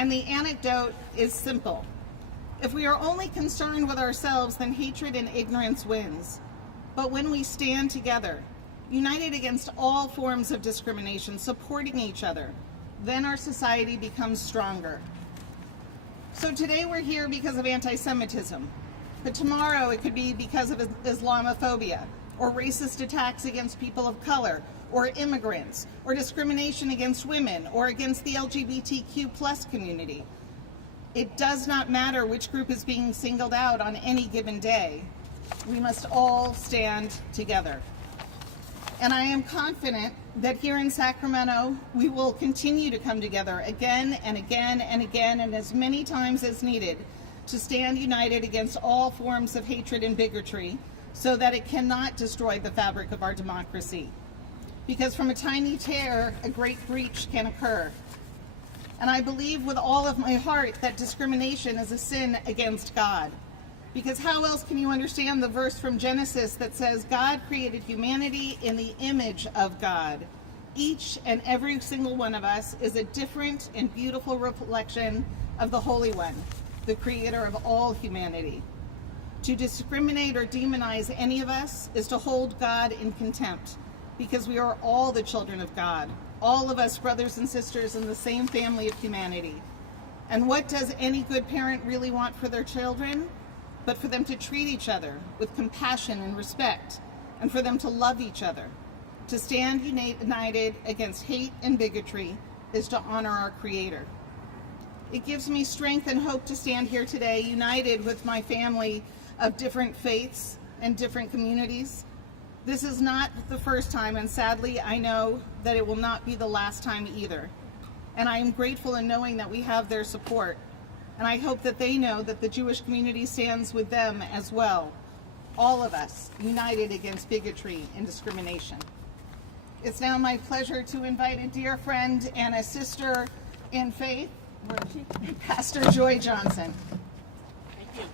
And the anecdote is simple. If we are only concerned with ourselves, then hatred and ignorance wins. But when we stand together, united against all forms of discrimination, supporting each other, then our society becomes stronger. So today we're here because of anti-Semitism, but tomorrow it could be because of Islamophobia, or racist attacks against people of color, or immigrants, or discrimination against women, or against the LGBTQ+ community. It does not matter which group is being singled out on any given day. We must all stand together. And I am confident that here in Sacramento, we will continue to come together again and again and again, and as many times as needed, to stand united against all forms of hatred and bigotry, so that it cannot destroy the fabric of our democracy. Because from a tiny tear, a great breach can occur. And I believe with all of my heart that discrimination is a sin against God. Because how else can you understand the verse from Genesis that says God created humanity in the image of God? Each and every single one of us is a different and beautiful reflection of the Holy One, the creator of all humanity. To discriminate or demonize any of us is to hold God in contempt, because we are all the children of God, all of us brothers and sisters in the same family of humanity. And what does any good parent really want for their children? But for them to treat each other with compassion and respect, and for them to love each other. To stand united against hate and bigotry is to honor our Creator. It gives me strength and hope to stand here today, united with my family of different faiths and different communities. This is not the first time, and sadly, I know that it will not be the last time either. And I am grateful in knowing that we have their support. And I hope that they know that the Jewish community stands with them as well. All of us united against bigotry and discrimination. It's now my pleasure to invite a dear friend and a sister in faith, Pastor Joy Johnson. Thank you.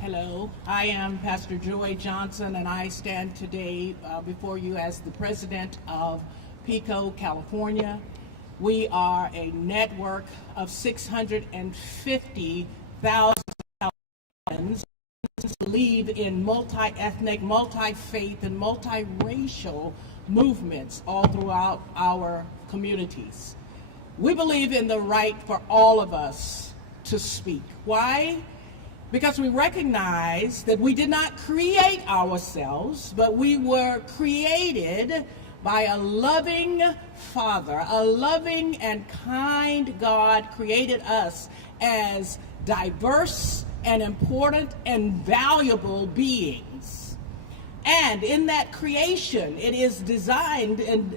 Hello, I am Pastor Joy Johnson, and I stand today before you as the president of Pico, California. We are a network of 650,000 Californians who believe in multi-ethnic, multi-faith, and multi-racial movements all throughout our communities. We believe in the right for all of us to speak. Why? Because we recognize that we did not create ourselves, but we were created by a loving Father. A loving and kind God created us as diverse and important and valuable beings. And in that creation, it is designed and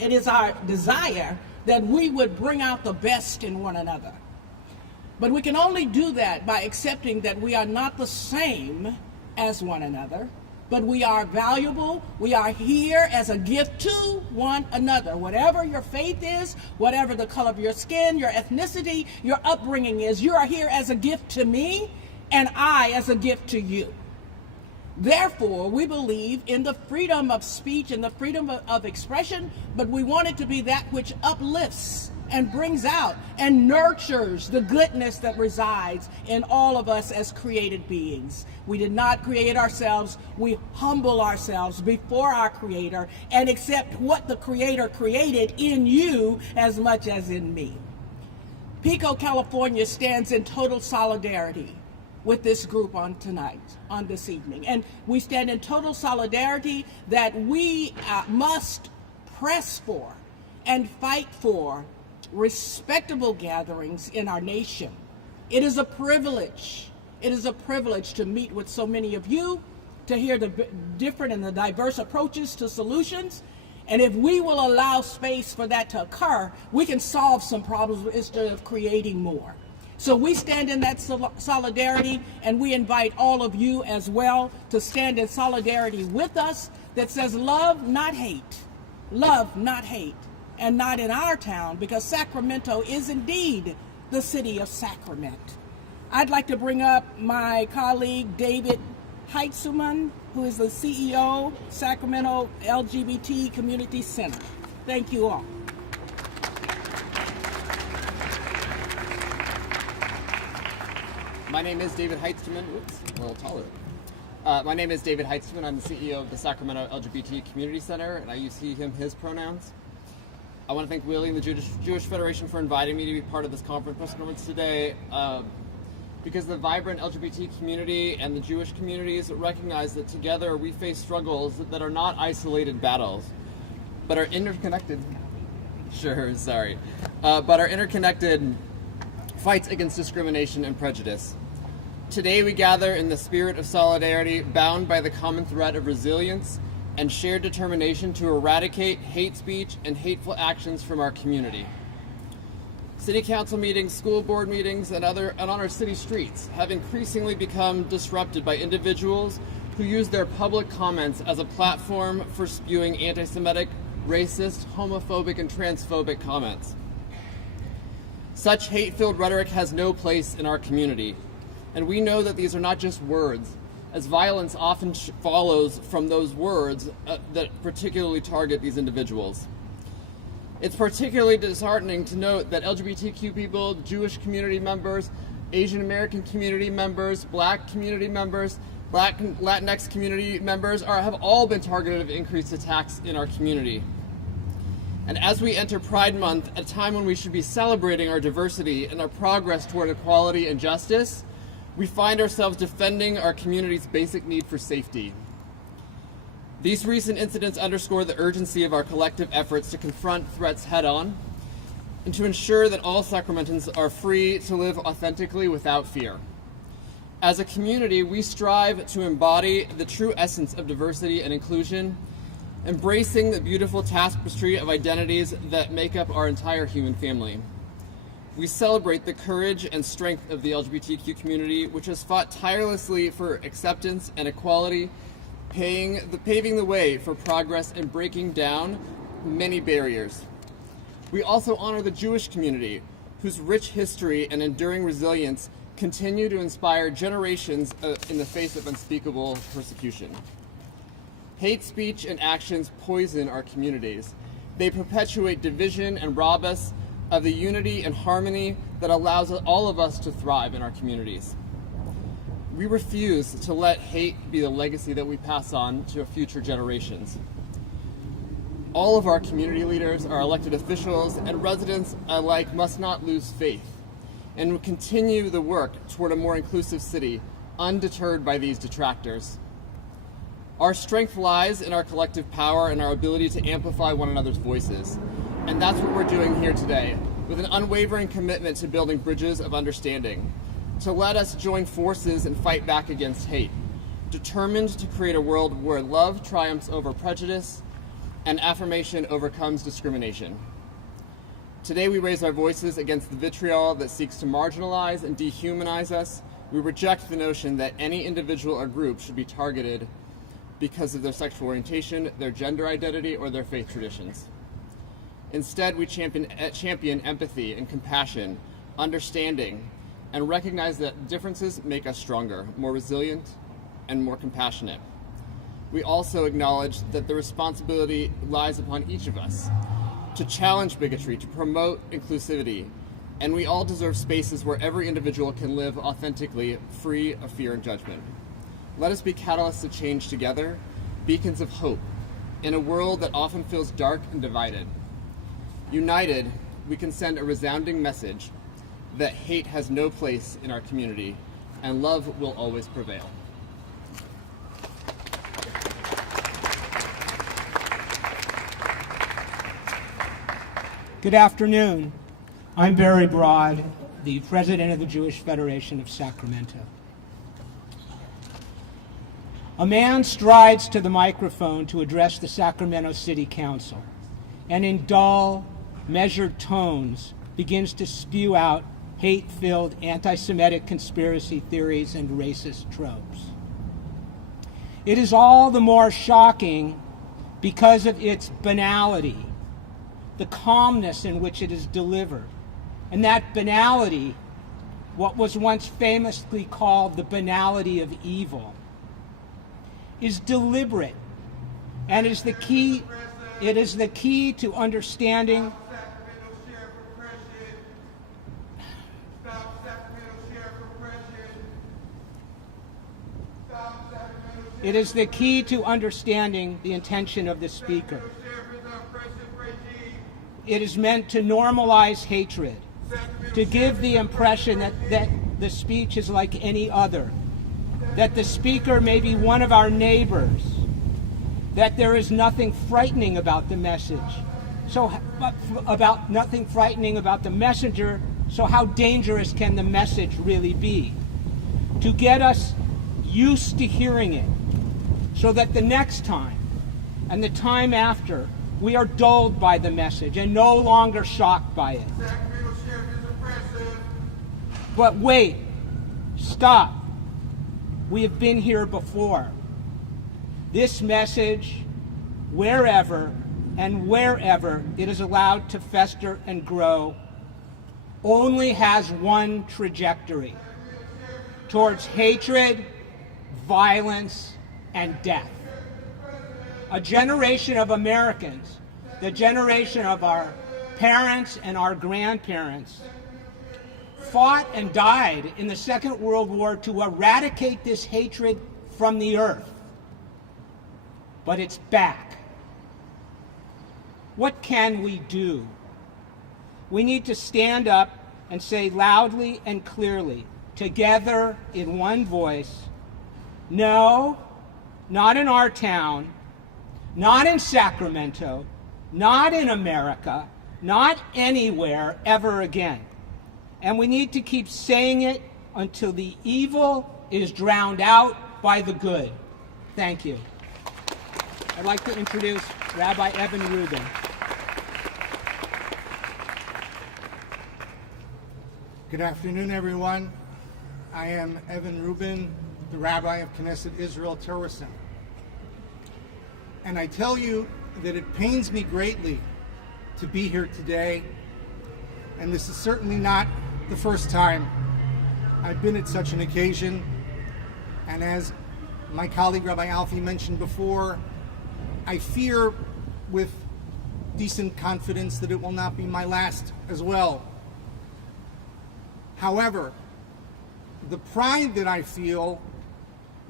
it is our desire that we would bring out the best in one another. But we can only do that by accepting that we are not the same as one another, but we are valuable. We are here as a gift to one another. Whatever your faith is, whatever the color of your skin, your ethnicity, your upbringing is, you are here as a gift to me, and I as a gift to you. Therefore, we believe in the freedom of speech and the freedom of expression, but we want it to be that which uplifts and brings out and nurtures the goodness that resides in all of us as created beings. We did not create ourselves. We humble ourselves before our Creator and accept what the Creator created in you as much as in me. Pico, California stands in total solidarity with this group on this evening. And we stand in total solidarity that we must press for and fight for respectable gatherings in our nation. It is a privilege. It is a privilege to meet with so many of you, to hear the different and the diverse approaches to solutions. And if we will allow space for that to occur, we can solve some problems instead of creating more. So we stand in that solidarity, and we invite all of you as well to stand in solidarity with us that says love, not hate. Love, not hate. And not in our town, because Sacramento is indeed the city of Sacrament. I'd like to bring up my colleague, David Heitzuman, who is the CEO, Sacramento LGBT Community Center. Thank you all. My name is David Heitzman. Oops, a little taller. My name is David Heitzman. I'm the CEO of the Sacramento LGBT Community Center, and I use he, him, his pronouns. I want to thank Willie and the Jewish Federation for inviting me to be part of this conference today, because the vibrant LGBT community and the Jewish communities recognize that together we face struggles that are not isolated battles, but are interconnected. But are interconnected fights against discrimination and prejudice. Today we gather in the spirit of solidarity, bound by the common thread of resilience and shared determination to eradicate hate speech and hateful actions from our community. City council meetings, school board meetings, and on our city streets have increasingly become disrupted by individuals who use their public comments as a platform for spewing anti-Semitic, racist, homophobic, and transphobic comments. Such hate-filled rhetoric has no place in our community, and we know that these are not just words, as violence often follows from those words that particularly target these individuals. It's particularly disheartening to note that LGBTQ people, Jewish community members, Asian American community members, Black community members, Latinx community members have all been targeted of increased attacks in our community. And as we enter Pride Month, at a time when we should be celebrating our diversity and our progress toward equality and justice, we find ourselves defending our community's basic need for safety. These recent incidents underscore the urgency of our collective efforts to confront threats head-on and to ensure that all Sacramentans are free to live authentically without fear. As a community, we strive to embody the true essence of diversity and inclusion, embracing the beautiful tapestry of identities that make up our entire human family. We celebrate the courage and strength of the LGBTQ community, which has fought tirelessly for acceptance and equality, paving the way for progress and breaking down many barriers. We also honor the Jewish community, whose rich history and enduring resilience continue to inspire generations in the face of unspeakable persecution. Hate speech and actions poison our communities. They perpetuate division and rob us of the unity and harmony that allows all of us to thrive in our communities. We refuse to let hate be the legacy that we pass on to future generations. All of our community leaders, our elected officials, and residents alike must not lose faith and continue the work toward a more inclusive city, undeterred by these detractors. Our strength lies in our collective power and our ability to amplify one another's voices. And that's what we're doing here today, with an unwavering commitment to building bridges of understanding, to let us join forces and fight back against hate, determined to create a world where love triumphs over prejudice and affirmation overcomes discrimination. Today we raise our voices against the vitriol that seeks to marginalize and dehumanize us. We reject the notion that any individual or group should be targeted because of their sexual orientation, their gender identity, or their faith traditions. Instead, we champion empathy and compassion, understanding, and recognize that differences make us stronger, more resilient, and more compassionate. We also acknowledge that the responsibility lies upon each of us to challenge bigotry, to promote inclusivity, and we all deserve spaces where every individual can live authentically, free of fear and judgment. Let us be catalysts of change together, beacons of hope, in a world that often feels dark and divided. United, we can send a resounding message that hate has no place in our community, and love will always prevail. Good afternoon. I'm Barry Broad, the president of the Jewish Federation of Sacramento. A man strides to the microphone to address the Sacramento City Council, and in dull, measured tones begins to spew out hate-filled anti-Semitic conspiracy theories and racist tropes. It is all the more shocking because of its banality, the calmness in which it is delivered, and that banality, what was once famously called the banality of evil, is deliberate and is the key. It is the key to understanding. It is the key to understanding the intention of the speaker. It is meant to normalize hatred, to give the impression that the speech is like any other, that the speaker may be one of our neighbors, that there is nothing frightening about the message. About nothing frightening about the messenger, so how dangerous can the message really be? To get us used to hearing it, so that the next time and the time after, we are dulled by the message and no longer shocked by it. But wait, stop. We have been here before. This message, wherever and wherever it is allowed to fester and grow, only has one trajectory: towards hatred, violence, and death. A generation of Americans, the generation of our parents and our grandparents, fought and died in the Second World War to eradicate this hatred from the earth. But it's back. What can we do? We need to stand up and say loudly and clearly, together in one voice, no, not in our town, not in Sacramento, not in America, not anywhere ever again. And we need to keep saying it until the evil is drowned out by the good. Thank you. I'd like to introduce Rabbi Evan Rubin. Good afternoon, everyone. I am Evan Rubin, the Rabbi of Knesset Israel Torah Center. And I tell you that it pains me greatly to be here today, and this is certainly not the first time I've been at such an occasion. And as my colleague Rabbi Alfie mentioned before, I fear with decent confidence that it will not be my last as well. However, the pride that I feel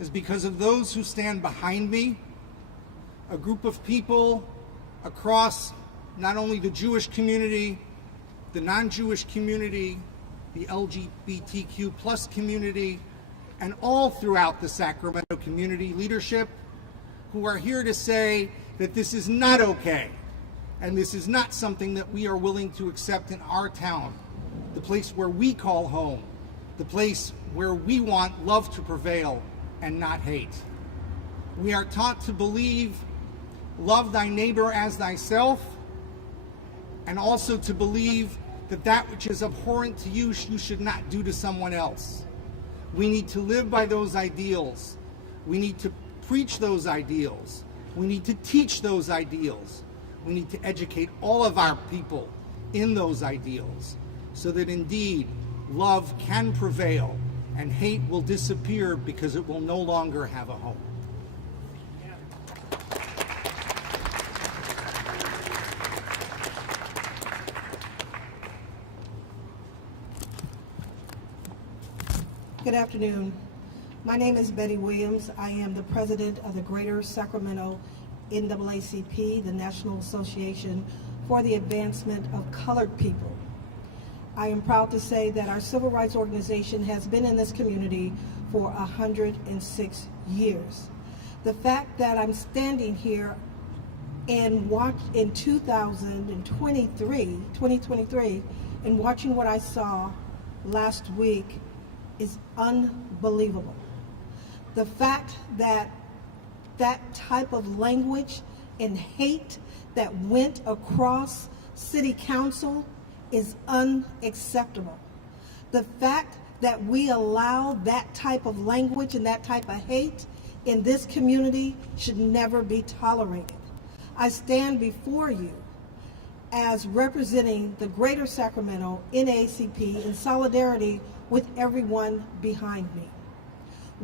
is because of those who stand behind me, a group of people across not only the Jewish community, the non-Jewish community, the LGBTQ plus community, and all throughout the Sacramento community leadership, who are here to say that this is not okay, and this is not something that we are willing to accept in our town, the place where we call home, the place where we want love to prevail and not hate. We are taught to believe, love thy neighbor as thyself, and also to believe that that which is abhorrent to you, you should not do to someone else. We need to live by those ideals. We need to preach those ideals. We need to teach those ideals. We need to educate all of our people in those ideals so that indeed love can prevail and hate will disappear because it will no longer have a home. Good afternoon. My name is Betty Williams. I am the president of the Greater Sacramento NAACP, the National Association for the Advancement of Colored People. I am proud to say that our civil rights organization has been in this community for 106 years. The fact that I'm standing here and in 2023, and watching what I saw last week is unbelievable. The fact that that type of language and hate that went across city council is unacceptable. The fact that we allow that type of language and that type of hate in this community should never be tolerated. I stand before you as representing the Greater Sacramento NAACP in solidarity with everyone behind me.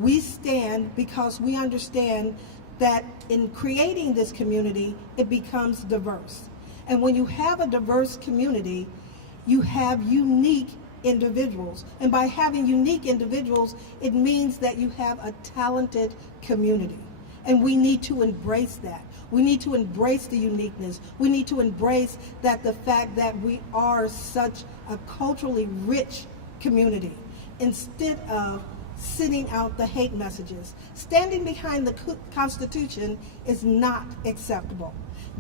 We stand because we understand that in creating this community, it becomes diverse. And when you have a diverse community, you have unique individuals. And by having unique individuals, it means that you have a talented community. And we need to embrace that. We need to embrace the uniqueness. We need to embrace that the fact that we are such a culturally rich community, instead of sending out the hate messages. Standing behind the Constitution is not acceptable.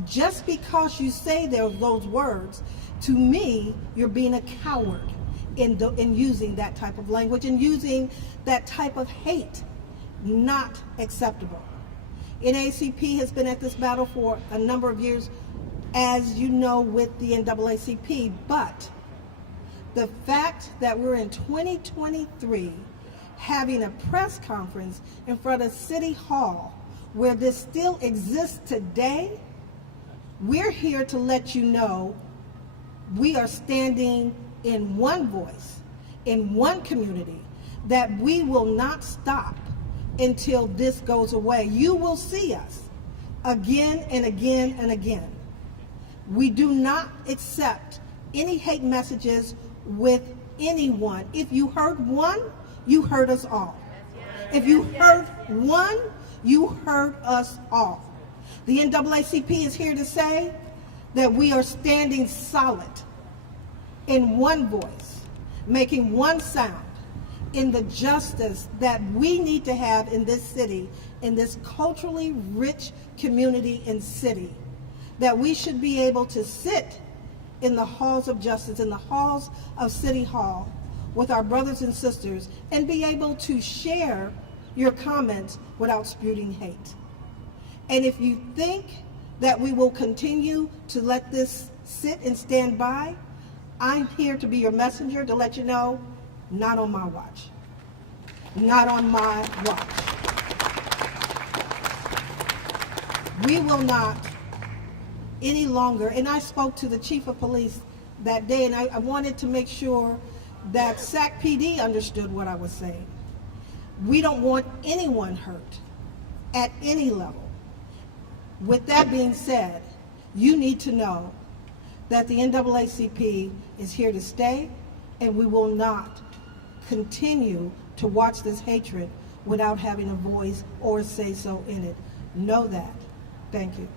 Just because you say those words, to me, you're being a coward in using that type of language and using that type of hate. Not acceptable. NAACP has been at this battle for a number of years, as you know, with the NAACP, but the fact that we're in 2023 having a press conference in front of City Hall where this still exists today, we're here to let you know we are standing in one voice, in one community, that we will not stop until this goes away. You will see us again and again and again. We do not accept any hate messages with anyone. If you heard one, you heard us all. If you heard one, you heard us all. The NAACP is here to say that we are standing solid in one voice, making one sound in the justice that we need to have in this city, in this culturally rich community and city, that we should be able to sit in the halls of justice, in the halls of City Hall with our brothers and sisters and be able to share your comments without spewing hate. And if you think that we will continue to let this sit and stand by, I'm here to be your messenger to let you know, not on my watch. Not on my watch. We will not any longer, and I spoke to the chief of police that day, and I wanted to make sure that SACPD understood what I was saying. We don't want anyone hurt at any level. With that being said, you need to know that the NAACP is here to stay, and we will not continue to watch this hatred without having a voice or say so in it. Know that. Thank you.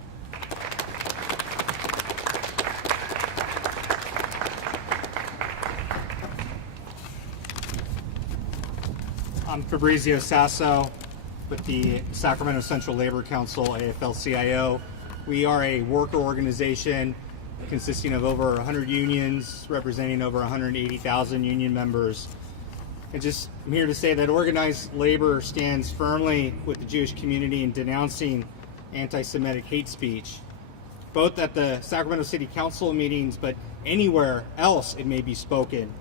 I'm Fabrizio Sasso with the Sacramento Central Labor Council, AFL-CIO. We are a worker organization consisting of over 100 unions, representing over 180,000 union members. I'm here to say that organized labor stands firmly with the Jewish community in denouncing anti-Semitic hate speech, both at the Sacramento City Council meetings, but anywhere else it may be spoken.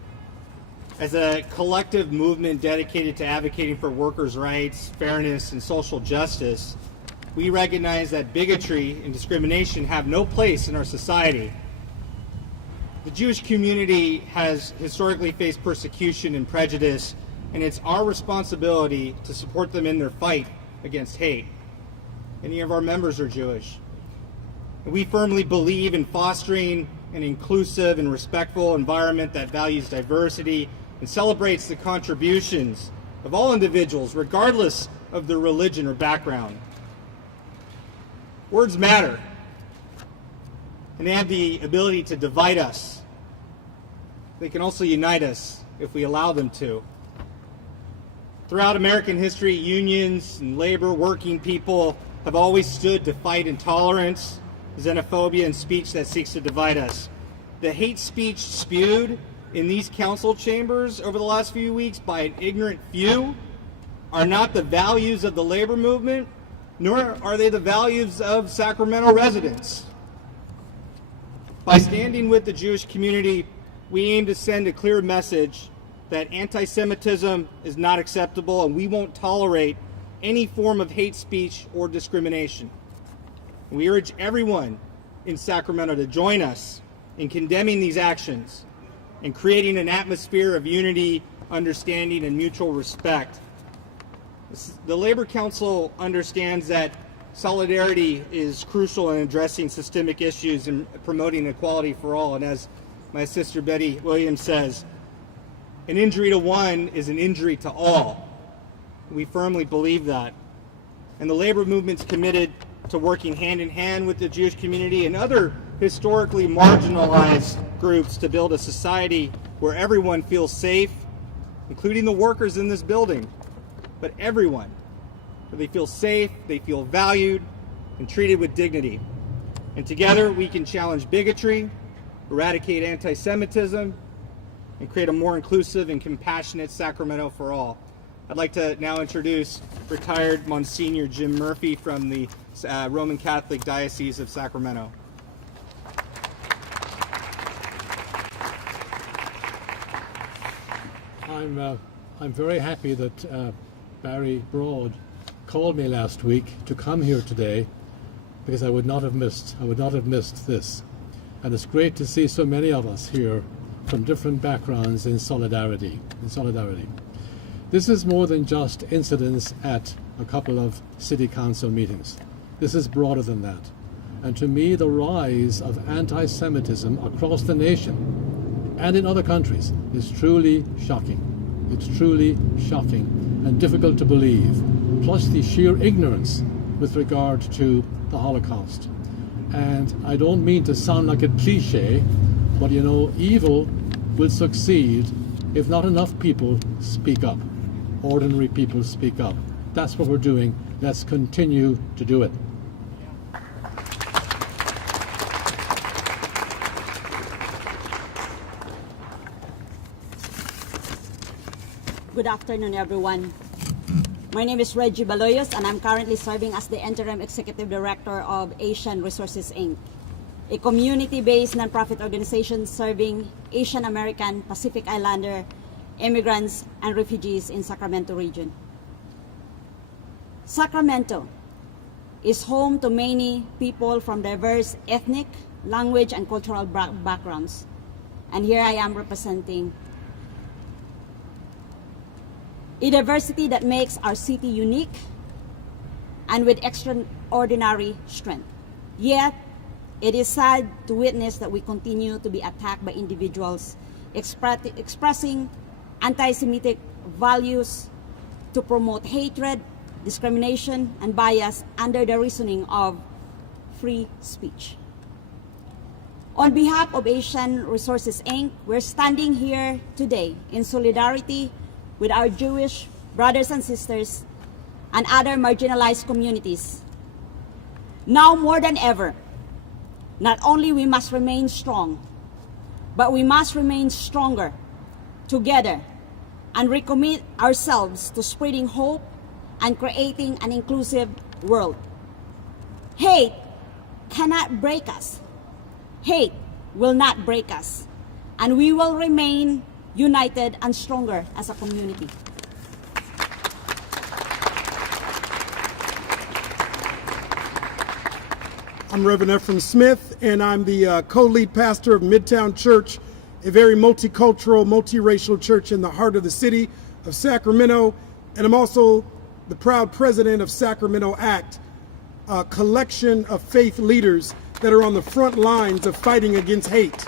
As a collective movement dedicated to advocating for workers' rights, fairness, and social justice, we recognize that bigotry and discrimination have no place in our society. The Jewish community has historically faced persecution and prejudice, and it's our responsibility to support them in their fight against hate. Many of our members are Jewish. And we firmly believe in fostering an inclusive and respectful environment that values diversity and celebrates the contributions of all individuals, regardless of their religion or background. Words matter, and they have the ability to divide us. They can also unite us if we allow them to. Throughout American history, unions and labor, working people have always stood to fight intolerance, xenophobia, and speech that seeks to divide us. The hate speech spewed in these council chambers over the last few weeks by an ignorant few are not the values of the labor movement, nor are they the values of Sacramento residents. By standing with the Jewish community, we aim to send a clear message that anti-Semitism is not acceptable, and we won't tolerate any form of hate speech or discrimination. We urge everyone in Sacramento to join us in condemning these actions and creating an atmosphere of unity, understanding, and mutual respect. The Labor Council understands that solidarity is crucial in addressing systemic issues and promoting equality for all. And as my sister Betty Williams says, an injury to one is an injury to all. We firmly believe that. And the labor movement's committed to working hand in hand with the Jewish community and other historically marginalized groups to build a society where everyone feels safe, including the workers in this building, but everyone. Where they feel safe, they feel valued, and treated with dignity. And together we can challenge bigotry, eradicate anti-Semitism, and create a more inclusive and compassionate Sacramento for all. I'd like to now introduce retired Monsignor Jim Murphy from the Roman Catholic Diocese of Sacramento. I'm very happy that Barry Broad called me last week to come here today, because I would not have missed this. And it's great to see so many of us here from different backgrounds in solidarity. This is more than just incidents at a couple of city council meetings. This is broader than that. And to me, the rise of anti-Semitism across the nation and in other countries is truly shocking. It's truly shocking and difficult to believe, plus the sheer ignorance with regard to the Holocaust. And I don't mean to sound like a cliche, but you know, evil will succeed if not enough people speak up. Ordinary people speak up. That's what we're doing. Let's continue to do it. Good afternoon, everyone. My name is Reggie Baloyos, and I'm currently serving as the Interim Executive Director of Asian Resources, Inc., a community-based nonprofit organization serving Asian American, Pacific Islander, immigrants, and refugees in Sacramento region. Sacramento is home to many people from diverse ethnic, language, and cultural backgrounds. And here I am representing a diversity that makes our city unique and with extraordinary strength. Yet, it is sad to witness that we continue to be attacked by individuals expressing anti-Semitic values to promote hatred, discrimination, and bias under the reasoning of free speech. On behalf of Asian Resources, Inc., we're standing here today in solidarity with our Jewish brothers and sisters and other marginalized communities. Now more than ever, not only we must remain strong, but we must remain stronger together and recommit ourselves to spreading hope and creating an inclusive world. Hate cannot break us. Hate will not break us, and we will remain united and stronger as a community. I'm Reverend Ephraim Smith, and I'm the co-lead pastor of Midtown Church, a very multicultural, multiracial church in the heart of the city of Sacramento. And I'm also the proud president of Sacramento ACT, a collection of faith leaders that are on the front lines of fighting against hate.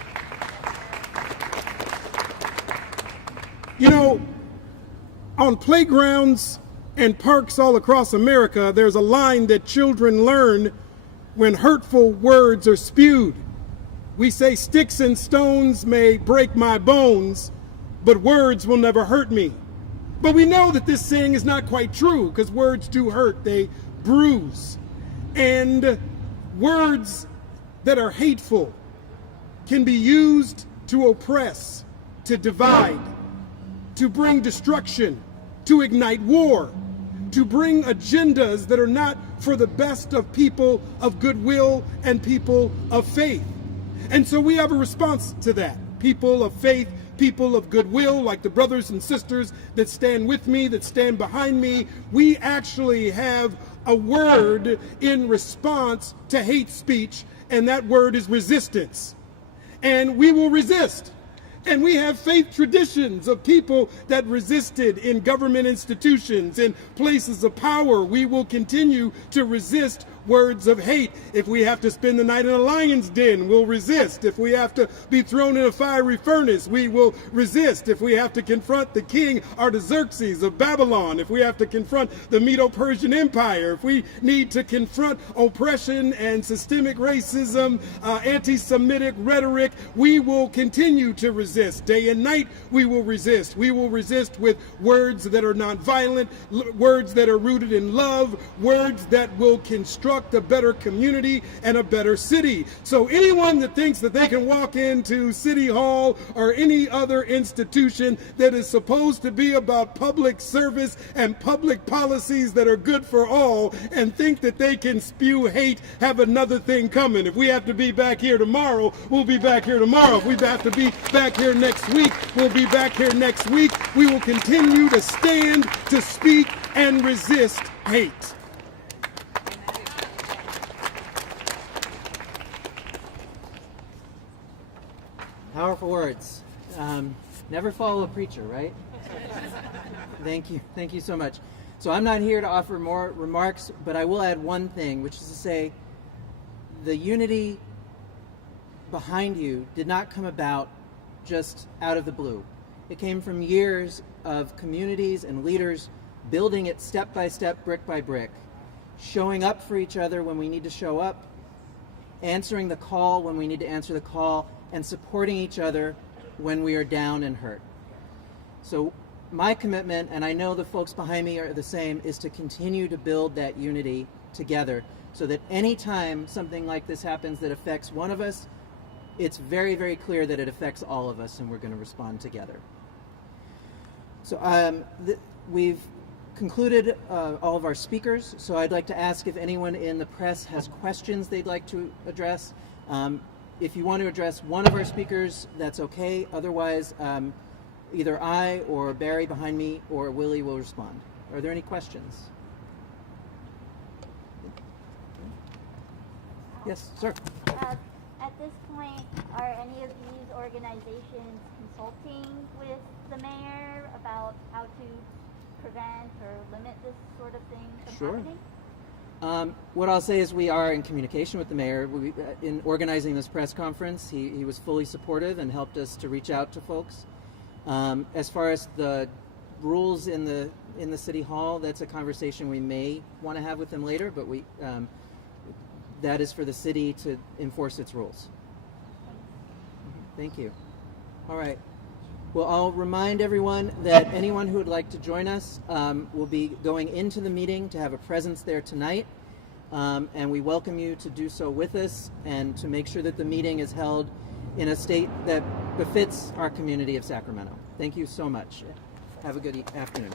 You know, on playgrounds and parks all across America, there's a line that children learn when hurtful words are spewed. We say, "Sticks and stones may break my bones, but words will never hurt me." But we know that this saying is not quite true, because words do hurt, they bruise. And words that are hateful can be used to oppress, to divide, to bring destruction, to ignite war, to bring agendas that are not for the best of people of goodwill and people of faith. And so we have a response to that. People of faith, people of goodwill, like the brothers and sisters that stand with me, that stand behind me. We actually have a word in response to hate speech, and that word is resistance. And we will resist. And we have faith traditions of people that resisted in government institutions, in places of power. We will continue to resist words of hate. If we have to spend the night in a lion's den, we'll resist. If we have to be thrown in a fiery furnace, we will resist. If we have to confront the king Artaxerxes of Babylon, if we have to confront the Medo-Persian Empire, if we need to confront oppression and systemic racism, anti-Semitic rhetoric, we will continue to resist. Day and night, we will resist. We will resist with words that are nonviolent, words that are rooted in love, words that will construct a better community and a better city. So anyone that thinks that they can walk into City Hall or any other institution that is supposed to be about public service and public policies that are good for all and think that they can spew hate, have another thing coming. If we have to be back here tomorrow, we'll be back here tomorrow. If we have to be back here next week, we'll be back here next week. We will continue to stand, to speak, and resist hate. Powerful words. Never follow a preacher, right? Thank you so much. So I'm not here to offer more remarks, but I will add one thing, which is to say the unity behind you did not come about just out of the blue. It came from years of communities and leaders building it step by step, brick by brick, showing up for each other when we need to show up, answering the call when we need to answer the call, and supporting each other when we are down and hurt. So my commitment, and I know the folks behind me are the same, is to continue to build that unity together so that anytime something like this happens that affects one of us, it's very, very clear that it affects all of us and we're going to respond together. So we've concluded all of our speakers, so I'd like to ask if anyone in the press has questions they'd like to address. If you want to address one of our speakers, that's okay. Otherwise, either I or Barry behind me or Willie will respond. Are there any questions? Yes, sir. At this point, are any of these organizations consulting with the mayor about how to prevent or limit this sort of thing from happening? What I'll say is we are in communication with the mayor. In organizing this press conference, he was fully supportive and helped us to reach out to folks. As far as the rules in the city hall, that's a conversation we may want to have with them later, but that is for the city to enforce its rules. Thank you. All right. Well, I'll remind everyone that anyone who would like to join us will be going into the meeting to have a presence there tonight. And we welcome you to do so with us and to make sure that the meeting is held in a state that befits our community of Sacramento. Thank you so much. Have a good afternoon.